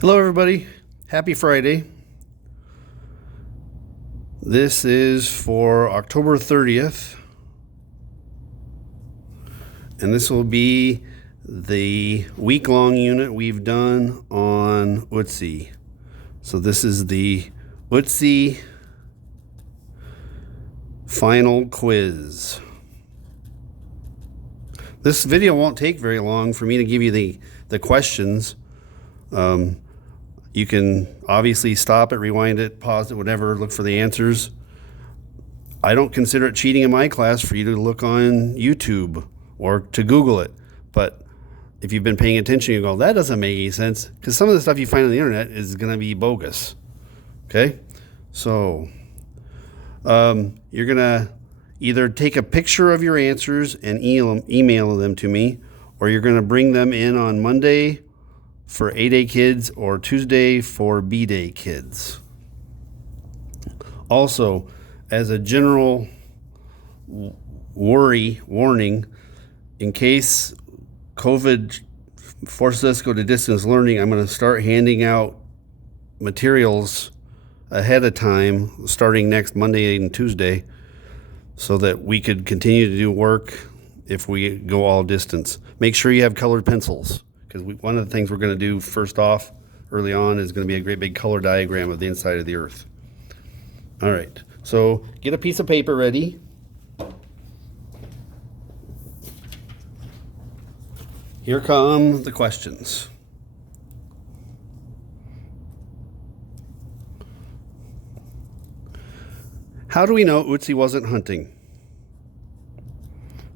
Hello, everybody. Happy Friday. This is for October 30th, and this will be the week-long unit we've done on Otzi. So this is the Otzi final quiz. This video won't take very long for me to give you the questions. You can obviously stop it, rewind it, pause it, whatever, look for the answers. I don't consider it cheating in my class for you to look on YouTube or to Google it. But if you've been paying attention, you go, that doesn't make any sense, because some of the stuff you find on the internet is going to be bogus. Okay? So you're going to either take a picture of your answers and email them to me, or you're going to bring them in on Monday for A-Day kids or Tuesday for B-Day kids. Also, as a general warning, in case COVID forces us to go to distance learning, I'm going to start handing out materials ahead of time, starting next Monday and Tuesday, so that we could continue to do work if we go all distance. Make sure you have colored pencils, because one of the things we're going to do first off early on is going to be a great big color diagram of the inside of the Earth. All right, so get a piece of paper ready. Here come the questions. How do we know Otzi wasn't hunting?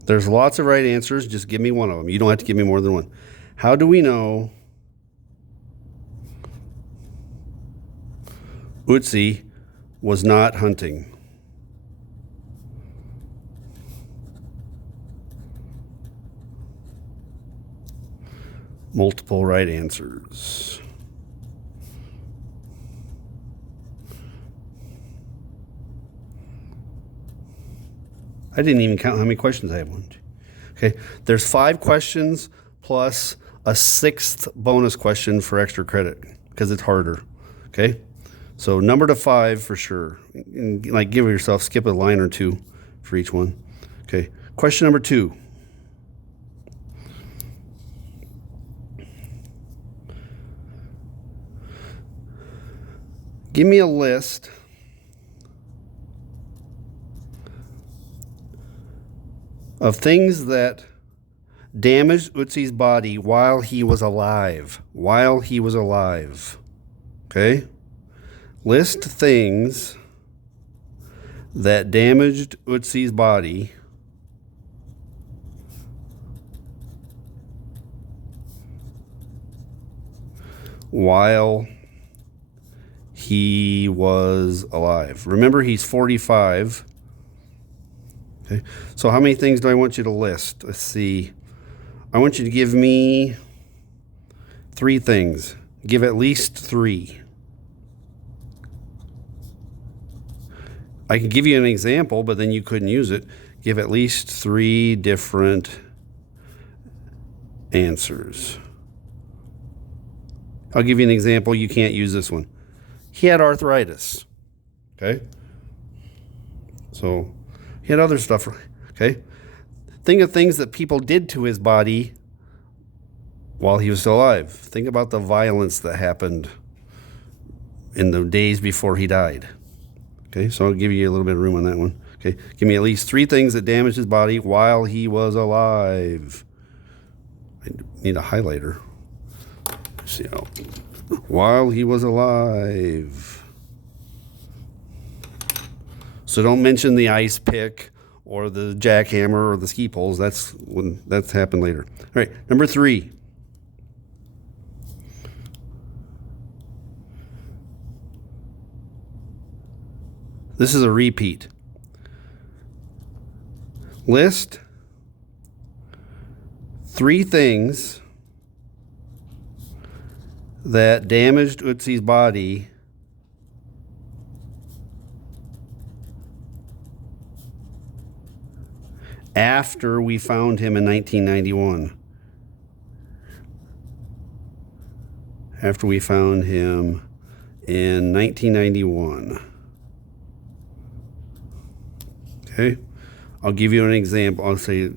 There's lots of right answers. Just give me one of them. You don't have to give me more than one. How do we know Otzi was not hunting? Multiple right answers. I didn't even count how many questions I have. Okay, there's 5 questions plus a 6th bonus question for extra credit because it's harder. Okay, so number to 5 for sure. And like, give yourself, skip a line or two for each one. Okay, question number 2. Give me a list of things that damaged Otzi's body while he was alive. While he was alive. Okay? List things that damaged Otzi's body while he was alive. Remember, he's 45. Okay, so how many things do I want you to list? Let's see. I want you to give me 3 things. Give at least 3. I can give you an example, but then you couldn't use it. Give at least 3 different answers. I'll give you an example. You can't use this one. He had arthritis. Okay? So he had other stuff. Okay? Think of things that people did to his body while he was still alive. Think about the violence that happened in the days before he died. Okay? So I'll give you a little bit of room on that one. Okay? Give me at least 3 things that damaged his body while he was alive. I need a highlighter. Let's see how. While he was alive. So don't mention the ice pick or the jackhammer or the ski poles. That's happened later. All right, number 3. This is a repeat. List 3 things that damaged Otzi's body after we found him in 1991. after we found him in 1991. Okay, I'll give you an example. I'll say,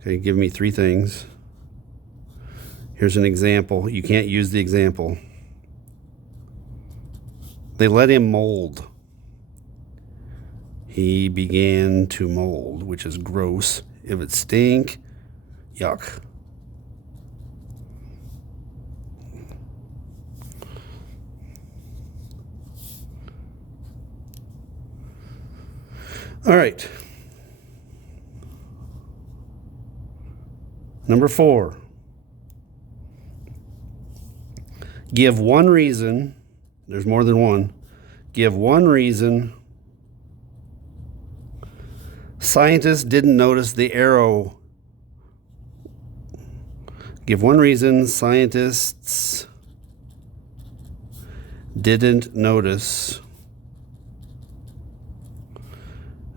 okay, give me 3 things. Here's an example. You can't use the example. They let him mold. He began to mold, which is gross. If it stink, yuck. All right. Number 4. Give one reason. There's more than one. Give one reason scientists didn't notice the arrow. Give one reason scientists didn't notice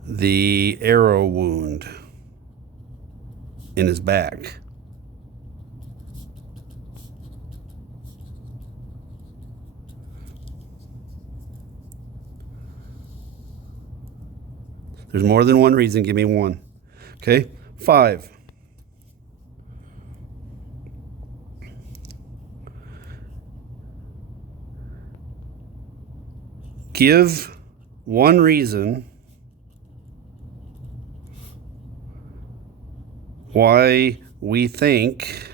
the arrow wound in his back. There's more than one reason. Give me one. Okay? 5. Give one reason why we think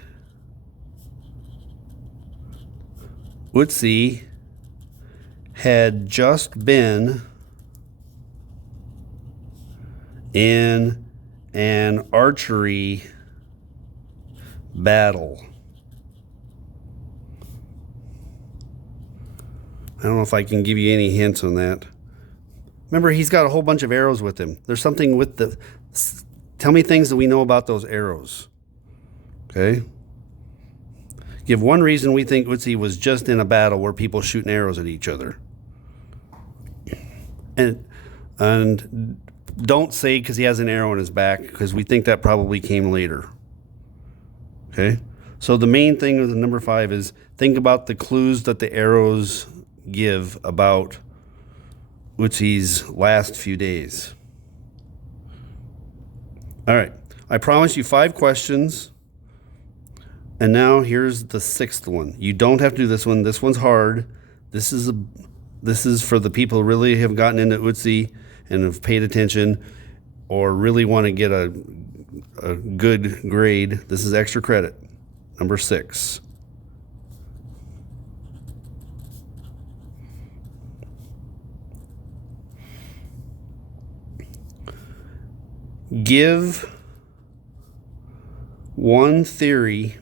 Otzi had just been in an archery battle. I don't know if I can give you any hints on that. Remember, he's got a whole bunch of arrows with him. There's something with the... Tell me things that we know about those arrows. Okay? Give one reason we think Otzi was just in a battle where people shooting arrows at each other. And don't say because he has an arrow in his back, because we think that probably came later. Okay? So the main thing with the number 5 is think about the clues that the arrows give about Otzi's last few days. All right. I promised you 5 questions. And now here's the 6th one. You don't have to do this one. This one's hard. This is for the people who really have gotten into Otzi and have paid attention or really want to get a good grade. This is extra credit. Number 6. Give one theory.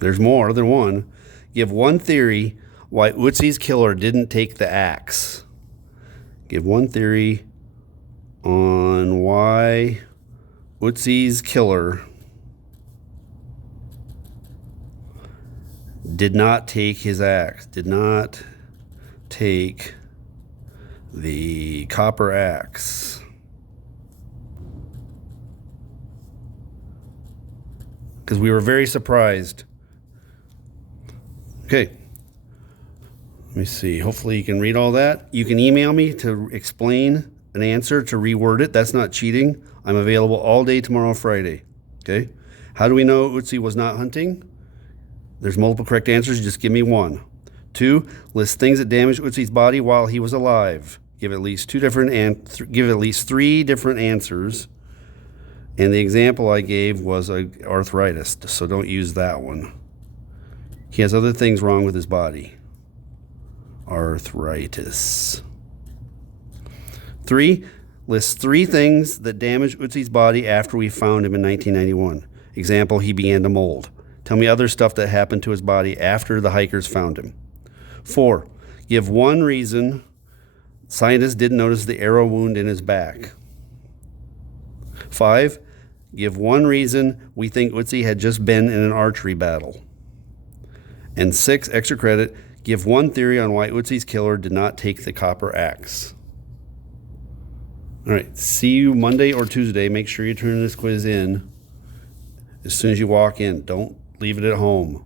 There's more than one. Give one theory why Otzi's killer didn't take the axe. Give one theory on why Otzi's killer did not take his axe, did not take the copper axe. Because we were very surprised. Okay. Let me see. Hopefully you can read all that. You can email me to explain an answer, to reword it. That's not cheating. I'm available all day tomorrow, Friday. Okay? How do we know Otzi was not hunting? There's multiple correct answers. Just give me one. 2, list things that damaged Otzi's body while he was alive. Give at least 3 different answers. And the example I gave was arthritis, so don't use that one. He has other things wrong with his body. Arthritis. 3, list 3 things that damaged Otzi's body after we found him in 1991. Example, he began to mold. Tell me other stuff that happened to his body after the hikers found him. 4, give one reason scientists didn't notice the arrow wound in his back. 5, give one reason we think Otzi had just been in an archery battle. And 6, extra credit, give one theory on why Otzi's killer did not take the copper axe. All right, see you Monday or Tuesday. Make sure you turn this quiz in as soon as you walk in. Don't leave it at home.